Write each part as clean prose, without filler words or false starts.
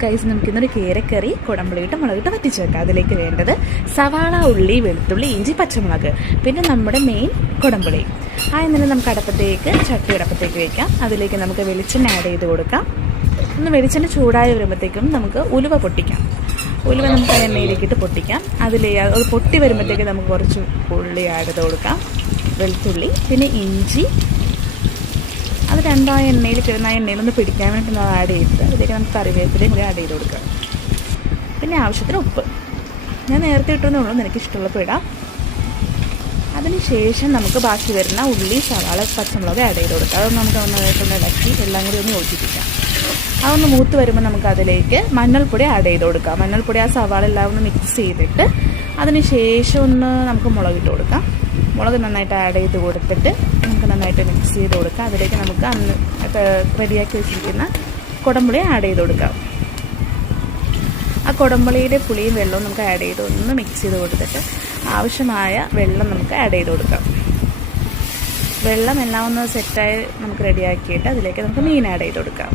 Guys, നമുക്കിന്നൊരു കേരക്കറി കുടമ്പുളിയിട്ട് മുളകിട്ട് വറ്റിച്ച് വെക്കാം. അതിലേക്ക് വേണ്ടത് സവാള, ഉള്ളി, വെളുത്തുള്ളി, ഇഞ്ചി, പച്ചമുളക്, പിന്നെ നമ്മുടെ മെയിൻ കുടമ്പുളി. എന്നിട്ട് നമുക്ക് ചട്ടി അടപ്പത്തേക്ക് വയ്ക്കാം. അതിലേക്ക് നമുക്ക് വെളിച്ചെണ്ണ ആഡ് ചെയ്ത് കൊടുക്കാം. ഒന്ന് വെളിച്ചെണ്ണ ചൂടായി വരുമ്പോഴത്തേക്കും നമുക്ക് ഉലുവ പൊട്ടിക്കാം. ഉലുവ നമുക്ക് എണ്ണയിലേക്കിട്ട് പൊട്ടിക്കാം. അത് പൊട്ടി വരുമ്പോഴത്തേക്ക് നമുക്ക് കുറച്ച് ഉള്ളി ആഡ് ചെയ്ത് കൊടുക്കാം, വെളുത്തുള്ളി, പിന്നെ ഇഞ്ചി. അത് രണ്ടായ എണ്ണയിലൊന്ന് പിടിക്കാൻ വേണ്ടി ആഡ് ചെയ്തിട്ട് അതിലേക്ക് നമുക്ക് കറിവേപ്പിലയും കൂടി ആഡ് ചെയ്ത് കൊടുക്കാം. പിന്നെ ആവശ്യത്തിന് ഉപ്പ് ഞാൻ നേരത്തെ ഇട്ടെന്നേ ഉള്ളൂ, നിനക്ക് ഇഷ്ടമുള്ളപ്പോൾ ഇടാം. അതിന് ശേഷം നമുക്ക് ബാക്കി വരുന്ന ഉള്ളി, സവാള, പച്ചമുളക് ആഡ് ചെയ്ത് കൊടുക്കാം. അതൊന്ന് നമുക്ക് നന്നായിട്ടൊന്ന് ഇളക്കി എല്ലാം കൂടി ഒന്ന് യോജിപ്പിക്കാം. അതൊന്ന് മൂത്ത് വരുമ്പോൾ നമുക്ക് അതിലേക്ക് മഞ്ഞൾപ്പൊടി ആഡ് ചെയ്ത് കൊടുക്കാം. മഞ്ഞൾപ്പൊടി ആ സവാള എല്ലാം ഒന്ന് മിക്സ് ചെയ്തിട്ട് അതിന് ശേഷം ഒന്ന് നമുക്ക് മുളകിട്ട് കൊടുക്കാം. മുളക് നന്നായിട്ട് ആഡ് ചെയ്ത് കൊടുത്തിട്ട് നമുക്ക് നന്നായിട്ട് മിക്സ് ചെയ്ത് കൊടുക്കാം. അതിലേക്ക് നമുക്ക് അന്ന് റെഡിയാക്കി വെച്ചിരിക്കുന്ന കുടമ്പുളി ആഡ് ചെയ്ത് കൊടുക്കാം. ആ കുടമ്പുളിയുടെ പുളിയും വെള്ളവും നമുക്ക് ആഡ് ചെയ്ത് ഒന്ന് മിക്സ് ചെയ്ത് കൊടുത്തിട്ട് ആവശ്യമായ വെള്ളം നമുക്ക് ആഡ് ചെയ്ത് കൊടുക്കാം. വെള്ളം എല്ലാം ഒന്ന് സെറ്റായി നമുക്ക് റെഡിയാക്കിയിട്ട് അതിലേക്ക് നമുക്ക് മീൻ ആഡ് ചെയ്ത് കൊടുക്കാം.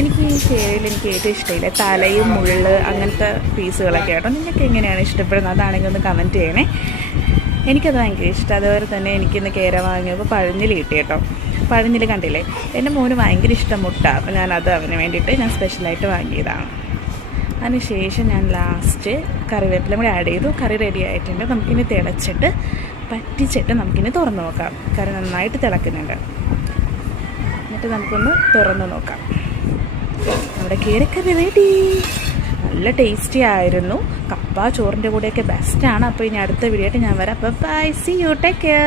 എനിക്ക് ഈ ചേരയിൽ ഏറ്റവും ഇഷ്ടമില്ല തലയും മുള്ള് അങ്ങനത്തെ പീസുകളൊക്കെ കേട്ടോ. നിങ്ങൾക്ക് എങ്ങനെയാണ് ഇഷ്ടപ്പെടുന്നത്? അതാണെങ്കിൽ ഒന്ന് കമൻറ്റ് ചെയ്യണേ. എനിക്കത് ഭയങ്കര ഇഷ്ടം. അതുപോലെ തന്നെ എനിക്കിന്ന് കേര വാങ്ങിയപ്പോൾ പഴഞ്ഞിൽ കിട്ടി കേട്ടോ. പഴഞ്ഞിൽ കണ്ടില്ലേ, എൻ്റെ മോന് ഭയങ്കര ഇഷ്ടം മുട്ട. അപ്പോൾ ഞാനത് അവന് വേണ്ടിയിട്ട് ഞാൻ സ്പെഷ്യലായിട്ട് വാങ്ങിയതാണ്. അതിന് ശേഷം ഞാൻ ലാസ്റ്റ് കറിവേപ്പില കൂടി ആഡ് ചെയ്തു. കറി റെഡി ആയിട്ടുണ്ട്. നമുക്കിനി തിളച്ചിട്ട് പറ്റിച്ചിട്ട് നമുക്കിനി തുറന്ന് നോക്കാം. കറി നന്നായിട്ട് തിളക്കുന്നുണ്ട്. എന്നിട്ട് നമുക്കൊന്ന് തുറന്ന് നോക്കാം. നമ്മുടെ കേരക്കറി റെഡി. നല്ല ടേസ്റ്റി ആയിരുന്നു. കപ്പ ചോറിൻ്റെ കൂടെയൊക്കെ ബെസ്റ്റാണ്. അപ്പോൾ ഇനി അടുത്ത വീഡിയോ ആയിട്ട് ഞാൻ വരാം. Bye, see you, take care.